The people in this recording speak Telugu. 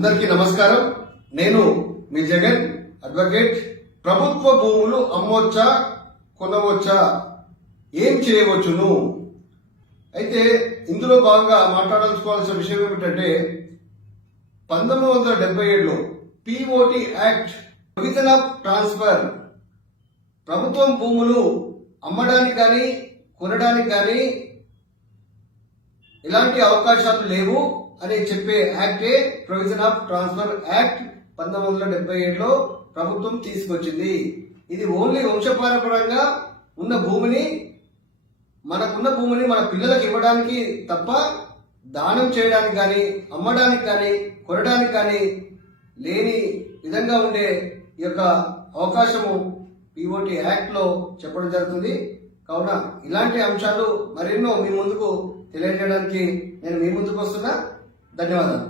అందరికీ నమస్కారం. నేను మీ జగన్ అడ్వకేట్. ప్రభుత్వ భూములు అమ్మొచ్చా, కొనవచ్చా, ఏం చేయవచ్చును? అయితే ఇందులో భాగంగా మాట్లాడాల్సుకోవాల్సిన విషయం ఏమిటంటే 1977లో POT act provision of transfer, ప్రభుత్వం భూములు అమ్మడానికి కానీ కొనడానికి కానీ ఎలాంటి అవకాశాలు లేవు అని చెప్పే యాక్టే ప్రొవిజన్ ఆఫ్ ట్రాన్స్ఫర్ యాక్ట్ 1977లో ప్రభుత్వం తీసుకొచ్చింది. ఇది ఓన్లీ వంశపారంపరంగా ఉన్న భూమిని, మనకున్న భూమిని మన పిల్లలకు ఇవ్వడానికి తప్ప దానం చేయడానికి కానీ అమ్మడానికి కానీ కొనడానికి కానీ లేని విధంగా ఉండే ఈ యొక్క అవకాశము పిఓటి యాక్ట్ లో చెప్పడం జరుగుతుంది. కావున ఇలాంటి అంశాలు మరెన్నో మీ ముందుకు తెలియజేయడానికి నేను మీ ముందుకు వస్తున్నా. ధన్యవాదాలు.